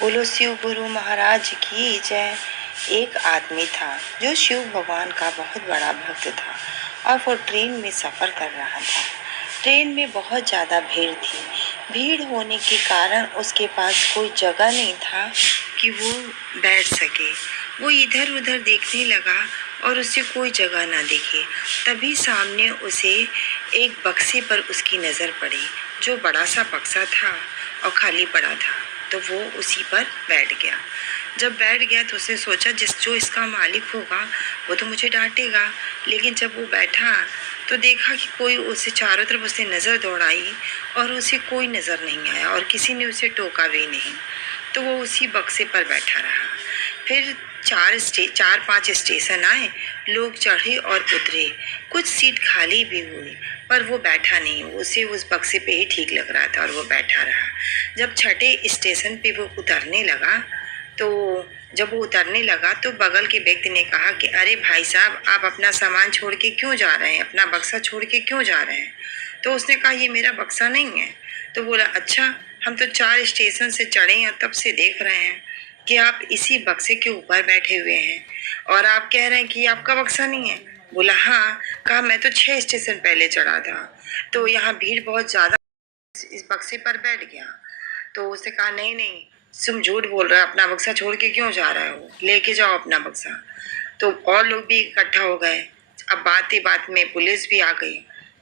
बोलो शिव गुरु महाराज की जय। एक आदमी था जो शिव भगवान का बहुत बड़ा भक्त था और वो ट्रेन में सफ़र कर रहा था। ट्रेन में बहुत ज़्यादा भीड़ थी। भीड़ होने के कारण उसके पास कोई जगह नहीं था कि वो बैठ सके। वो इधर उधर देखने लगा और उसे कोई जगह ना दिखी। तभी सामने उसे एक बक्से पर उसकी नज़र पड़ी, जो बड़ा सा बक्सा था और खाली पड़ा था। तो वो उसी पर बैठ गया। जब बैठ गया तो उसने सोचा जो इसका मालिक होगा वो तो मुझे डांटेगा। लेकिन जब वो बैठा तो देखा कि कोई उसे चारों तरफ उसने नज़र दौड़ाई और उसे कोई नज़र नहीं आया और किसी ने उसे टोका भी नहीं। तो वो उसी बक्से पर बैठा रहा। फिर चार पांच स्टेशन आए, लोग चढ़े और उतरे, कुछ सीट खाली भी हुई, पर वो बैठा नहीं। उसे उस बक्से पे ही ठीक लग रहा था और वो बैठा रहा। जब छठे स्टेशन पे वो उतरने लगा तो बगल के व्यक्ति ने कहा कि अरे भाई साहब, आप अपना सामान छोड़ के क्यों जा रहे हैं, अपना बक्सा छोड़ के क्यों जा रहे हैं। तो उसने कहा ये मेरा बक्सा नहीं है। तो बोला अच्छा, हम तो 4 स्टेशन से चढ़े हैं, तब से देख रहे हैं कि आप इसी बक्से के ऊपर बैठे हुए हैं और आप कह रहे हैं कि आपका बक्सा नहीं है। बोला हाँ। कहा मैं तो 6 स्टेशन पहले चढ़ा था, तो यहाँ भीड़ बहुत ज्यादा, इस बक्से पर बैठ गया। तो उसने कहा नहीं नहीं, तुम झूठ बोल रहे हो, अपना बक्सा छोड़ के क्यों जा रहे हो, लेके जाओ अपना बक्सा। तो और लोग भी इकट्ठा हो गए। अब बात ही बात में पुलिस भी आ गई।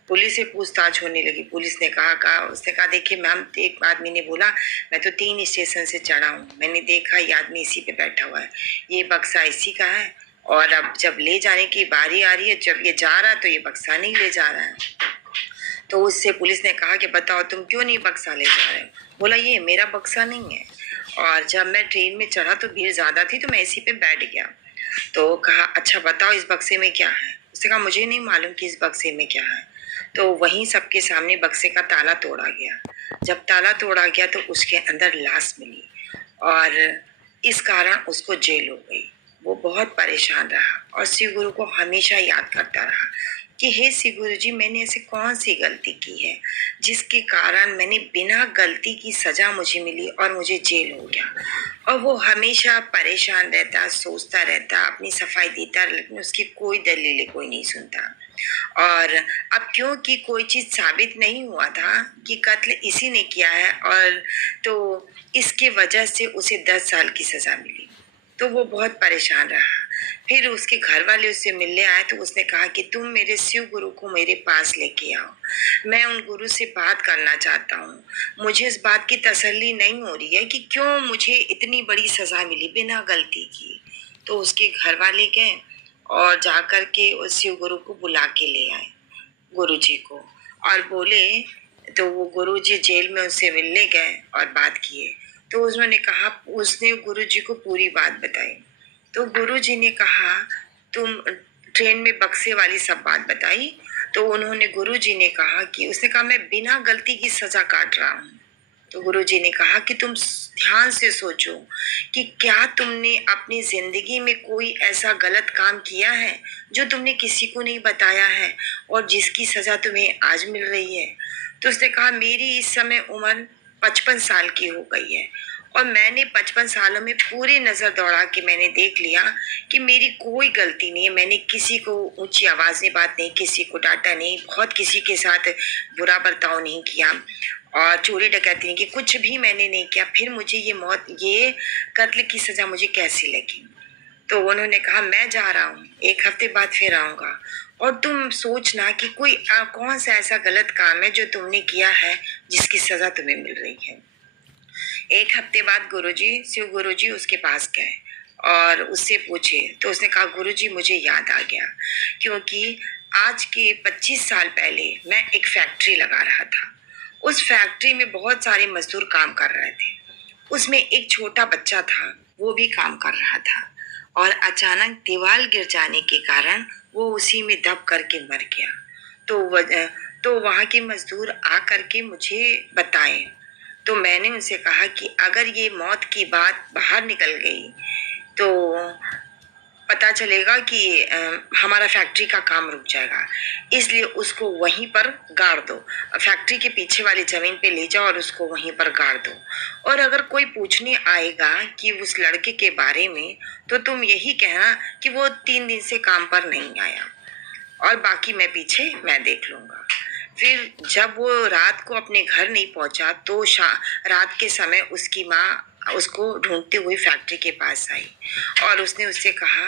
पुलिस से पूछताछ होने लगी। पुलिस ने उसने कहा देखिए मैम, एक आदमी ने बोला मैं तो 3 स्टेशन से चढ़ा हूँ, मैंने देखा ये आदमी इसी पे बैठा हुआ है, ये बक्सा इसी का है और अब जब ले जाने की बारी आ रही है, जब ये जा रहा है तो ये बक्सा नहीं ले जा रहा है। तो उससे पुलिस ने कहा कि बताओ तुम क्यों नहीं बक्सा ले जा रहे हो। बोला ये मेरा बक्सा नहीं है और जब मैं ट्रेन में चढ़ा तो भीड़ ज्यादा थी तो मैं इसी पे बैठ गया। तो कहा अच्छा बताओ इस बक्से में क्या है। उसने कहा मुझे नहीं मालूम कि इस बक्से में क्या है। तो वहीं सबके सामने बक्से का ताला तोड़ा गया। जब ताला तोड़ा गया तो उसके अंदर लाश मिली और इस कारण उसको जेल हो गई। वो बहुत परेशान रहा और शिव गुरु को हमेशा याद करता रहा कि हे शिव गुरु जी, मैंने ऐसी कौन सी गलती की है जिसके कारण मैंने बिना गलती की सजा मुझे मिली और मुझे जेल हो गया। और वो हमेशा परेशान रहता, सोचता रहता, अपनी सफाई देता, लेकिन उसकी कोई दलीलें कोई नहीं सुनता। और अब क्योंकि कोई चीज साबित नहीं हुआ था कि कत्ल इसी ने किया है, और तो इसके वजह से उसे 10 साल की सजा मिली। तो वो बहुत परेशान रहा। फिर उसके घर वाले उससे मिलने आए तो उसने कहा कि तुम मेरे शिव गुरु को मेरे पास लेके आओ, मैं उन गुरु से बात करना चाहता हूँ। मुझे इस बात की तसल्ली नहीं हो रही है कि क्यों मुझे इतनी बड़ी सजा मिली बिना गलती की। तो उसके घर वाले गए और जाकर के उस शिव गुरु को बुला के ले आए, गुरु जी को, और बोले। तो वो गुरु जी जेल में उससे मिलने गए और बात किए। तो उसने गुरु जी को पूरी बात बताई। तो गुरु जी ने कहा तुम ट्रेन में बक्से वाली सब बात बताई। तो उन्होंने गुरु जी ने कहा कि उसने कहा मैं बिना गलती की सजा काट रहा हूँ। तो गुरुजी ने कहा कि तुम ध्यान से सोचो कि क्या तुमने अपनी जिंदगी में कोई ऐसा गलत काम किया है जो तुमने किसी को नहीं बताया है और जिसकी सजा तुम्हें आज मिल रही है। तो उसने कहा मेरी इस समय उम्र 55 साल की हो गई है और मैंने 55 सालों में पूरी नजर दौड़ा के मैंने देख लिया कि मेरी कोई गलती नहीं है। मैंने किसी को ऊंची आवाज में बात नहीं, किसी को डांटा नहीं, बहुत किसी के साथ बुरा बर्ताव नहीं किया और चोरी डकैती नहीं की, कुछ भी मैंने नहीं किया। फिर मुझे ये कत्ल की सजा मुझे कैसी लगी। तो उन्होंने कहा मैं जा रहा हूँ, 1 हफ्ते बाद फिर आऊंगा और तुम सोचना कि कोई कौन सा ऐसा गलत काम है जो तुमने किया है जिसकी सजा तुम्हें मिल रही है। 1 हफ्ते बाद शिव गुरुजी उसके पास गए और उससे पूछे। तो उसने कहा गुरुजी मुझे याद आ गया, क्योंकि आज के 25 साल पहले मैं एक फैक्ट्री लगा रहा था। उस फैक्ट्री में बहुत सारे मजदूर काम कर रहे थे। उसमें एक छोटा बच्चा था, वो भी काम कर रहा था और अचानक दीवार गिर जाने के कारण वो उसी में दब करके मर गया। तो वहां के मजदूर आ करके मुझे बताएं। तो मैंने उनसे कहा कि अगर ये मौत की बात बाहर निकल गई तो पता चलेगा कि हमारा फैक्ट्री का काम रुक जाएगा, इसलिए उसको वहीं पर गाड़ दो, फैक्ट्री के पीछे वाली ज़मीन पे ले जाओ और उसको वहीं पर गाड़ दो। और अगर कोई पूछने आएगा कि उस लड़के के बारे में, तो तुम यही कहना कि वो 3 दिन से काम पर नहीं आया और बाकी मैं देख लूँगा। फिर जब वो रात को अपने घर नहीं पहुंचा तो रात के समय उसकी माँ उसको ढूंढते हुए फैक्ट्री के पास आई और उसने उससे कहा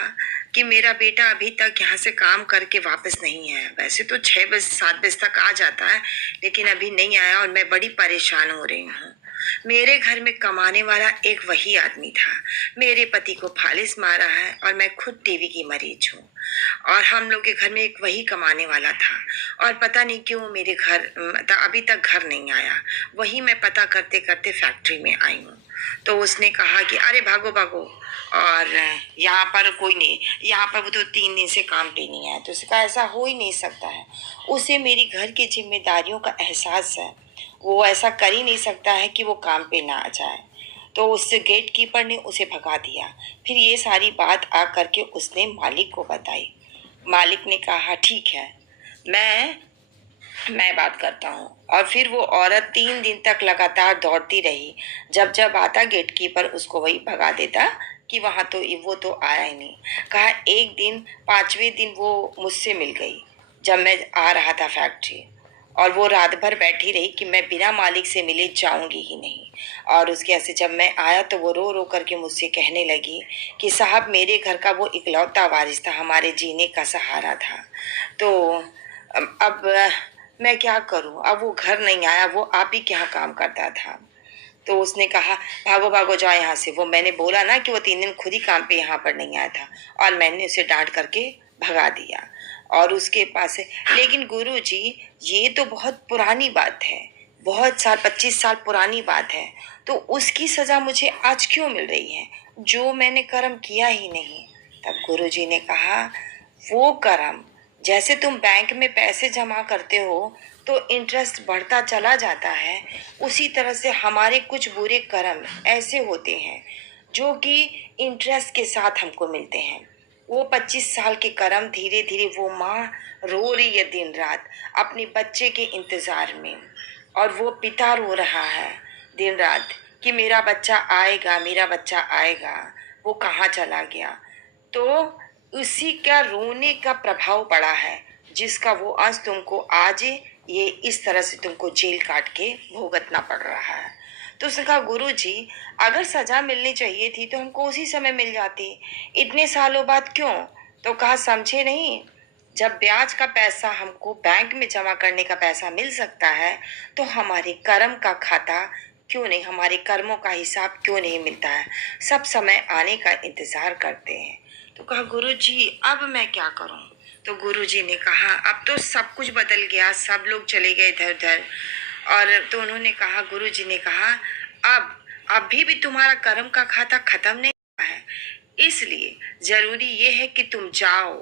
कि मेरा बेटा अभी तक यहाँ से काम करके वापस नहीं आया। वैसे तो 6 बजे 7 बजे तक आ जाता है, लेकिन अभी नहीं आया और मैं बड़ी परेशान हो रही हूँ। मेरे घर में कमाने वाला एक वही आदमी था। मेरे पति को फालिस मारा है और मैं खुद टीवी की मरीज हूँ और हम लोग के घर में एक वही कमाने वाला था और पता नहीं क्यों मेरे घर अभी तक घर नहीं आया। वही मैं पता करते करते फैक्ट्री में आई हूँ। तो उसने कहा कि अरे भागो भागो, और यहाँ पर कोई नहीं, यहाँ पर वो तो 3 दिन से काम पे नहीं आया। तो उसने कहा ऐसा हो ही नहीं सकता है, उसे मेरी घर की जिम्मेदारियों का एहसास है, वो ऐसा कर ही नहीं सकता है कि वो काम पे ना आ जाए। तो उस गेट कीपर ने उसे भगा दिया। फिर ये सारी बात आ करके उसने मालिक को बताई। मालिक ने कहा ठीक है, मैं बात करता हूँ। और फिर वो औरत 3 दिन तक लगातार दौड़ती रही। जब जब आता गेट कीपर उसको वही भगा देता कि वहाँ तो वो तो आया ही नहीं। कहा एक दिन 5वें दिन वो मुझसे मिल गई जब मैं आ रहा था फैक्ट्री, और वो रात भर बैठी रही कि मैं बिना मालिक से मिले जाऊंगी ही नहीं। और उसके ऐसे जब मैं आया तो वो रो रो करके मुझसे कहने लगी कि साहब मेरे घर का वो इकलौता वारिस था, हमारे जीने का सहारा था। तो अब मैं क्या करूं, अब वो घर नहीं आया, वो आप ही के यहाँ काम करता था। तो उसने कहा भागो भागो जाओ यहाँ से, वो मैंने बोला ना कि वो 3 दिन खुद ही काम पे यहाँ पर नहीं आया था और मैंने उसे डांट करके भगा दिया। और उसके पास है, लेकिन गुरुजी ये तो बहुत पुरानी बात है, बहुत साल 25 साल पुरानी बात है, तो उसकी सजा मुझे आज क्यों मिल रही है जो मैंने कर्म किया ही नहीं। तब गुरुजी ने कहा वो कर्म, जैसे तुम बैंक में पैसे जमा करते हो तो इंटरेस्ट बढ़ता चला जाता है, उसी तरह से हमारे कुछ बुरे कर्म ऐसे होते हैं जो कि इंटरेस्ट के साथ हमको मिलते हैं। वो 25 साल के कर्म धीरे धीरे, वो माँ रो रही है दिन रात अपने बच्चे के इंतजार में, और वो पिता रो रहा है दिन रात कि मेरा बच्चा आएगा, मेरा बच्चा आएगा, वो कहाँ चला गया। तो उसी का रोने का प्रभाव पड़ा है जिसका वो आज तुमको आज ये इस तरह से तुमको जेल काट के भुगतना पड़ रहा है। तो उसने कहा गुरु जी अगर सजा मिलनी चाहिए थी तो हमको उसी समय मिल जाती, इतने सालों बाद क्यों। तो कहा समझे नहीं, जब ब्याज का पैसा हमको बैंक में जमा करने का पैसा मिल सकता है तो हमारे कर्म का खाता क्यों नहीं, हमारे कर्मों का हिसाब क्यों नहीं मिलता है, सब समय आने का इंतजार करते हैं। तो कहा गुरु जी अब मैं क्या करूं। तो गुरु जी ने कहा अब तो सब कुछ बदल गया, सब लोग चले गए इधर उधर। और तो उन्होंने कहा, गुरु जी ने कहा अब अभी भी तुम्हारा कर्म का खाता खत्म नहीं हुआ है, इसलिए जरूरी ये है कि तुम जाओ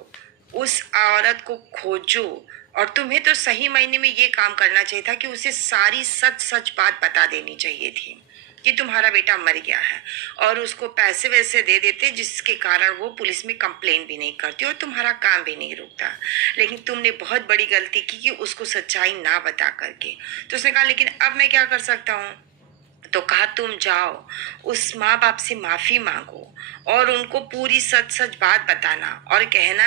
उस औरत को खोजो। और तुम्हें तो सही महीने में ये काम करना चाहिए था कि उसे सारी सच सच बात बता देनी चाहिए थी कि तुम्हारा बेटा मर गया है, और उसको पैसे वैसे दे देते जिसके कारण वो पुलिस में कंप्लेन भी नहीं करती और तुम्हारा काम भी नहीं रुकता। लेकिन तुमने बहुत बड़ी गलती की कि उसको सच्चाई ना बता करके। तो उसने कहा लेकिन अब मैं क्या कर सकता हूँ। तो कहा तुम जाओ उस माँ बाप से माफी मांगो और उनको पूरी सच सच बात बताना और कहना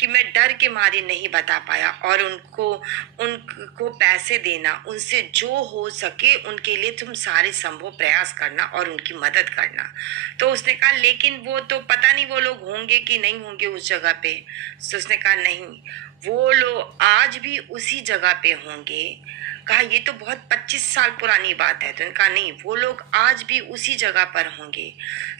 कि मैं डर के मारे नहीं बता पाया, और उनको पैसे देना, उनसे जो हो सके उनके लिए तुम सारे संभव प्रयास करना और उनकी मदद करना। तो उसने कहा लेकिन वो तो पता नहीं वो लोग होंगे कि नहीं होंगे उस जगह पे। तो उसने कहा नहीं, वो लोग आज भी उसी जगह पे होंगे। कहा ये तो बहुत 25 साल पुरानी बात है। तो उन्होंने कहा नहीं, वो लोग आज भी उसी जगह पर होंगे,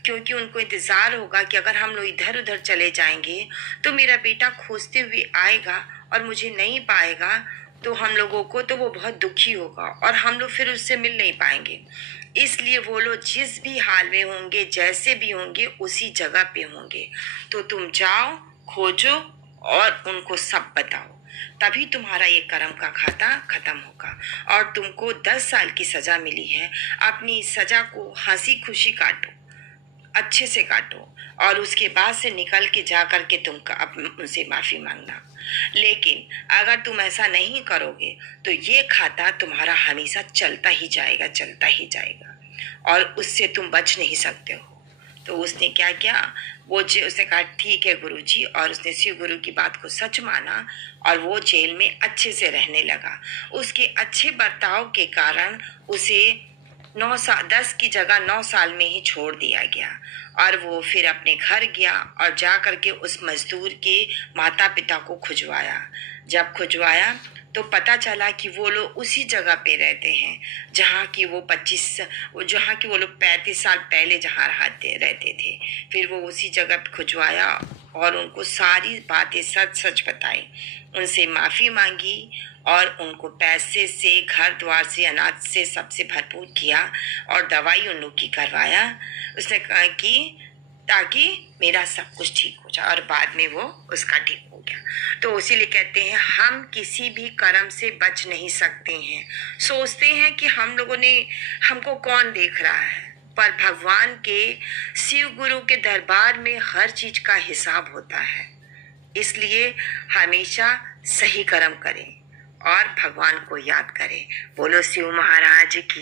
क्योंकि उनको इंतजार होगा कि अगर हम लोग इधर उधर चले जाएंगे तो मेरा बेटा खोजते हुए आएगा और मुझे नहीं पाएगा, तो हम लोगों को तो वो बहुत दुखी होगा और हम लोग फिर उससे मिल नहीं पाएंगे। इसलिए वो लोग जिस भी हाल में होंगे, जैसे भी होंगे, उसी जगह पे होंगे। तो तुम जाओ, खोजो और उनको सब बताओ, तभी तुम्हारा ये कर्म का खाता खत्म होगा। और तुमको 10 साल की सजा मिली है, अपनी सजा को हंसी खुशी काटो, अच्छे से काटो और उसके बाद से निकल के जा कर के तुम उनसे माफ़ी मांगना। लेकिन अगर तुम ऐसा नहीं करोगे तो ये खाता तुम्हारा हमेशा चलता ही जाएगा, चलता ही जाएगा, और उससे तुम बच नहीं सकते हो। तो उसने क्या किया, उसने कहा ठीक है गुरुजी, और उसने शिव गुरु की बात को सच माना और वो जेल में अच्छे से रहने लगा। उसके अच्छे बर्ताव के कारण उसे 10 की जगह 9 साल में ही छोड़ दिया गया, और वो फिर अपने घर गया और जा करके उस मजदूर के माता पिता को खुजवाया। जब खुजवाया तो पता चला कि वो लोग उसी जगह पे रहते हैं जहाँ की वो 35 साल पहले जहाँ रहते थे। फिर वो उसी जगह पे खुजवाया और उनको सारी बातें सच सच बताई, उनसे माफ़ी मांगी और उनको पैसे से, घर द्वार से, अनाज से सबसे भरपूर किया और दवाई उन लोग की करवाया। उसने कहा कि ताकि मेरा सब कुछ ठीक हो जाए, और बाद में वो उसका ठीक हो गया। तो इसीलिए कहते हैं हम किसी भी कर्म से बच नहीं सकते हैं। सोचते हैं कि हमको कौन देख रहा है, पर भगवान के, शिव गुरु के दरबार में हर चीज का हिसाब होता है। इसलिए हमेशा सही कर्म करें और भगवान को याद करें। बोलो शिव महाराज की।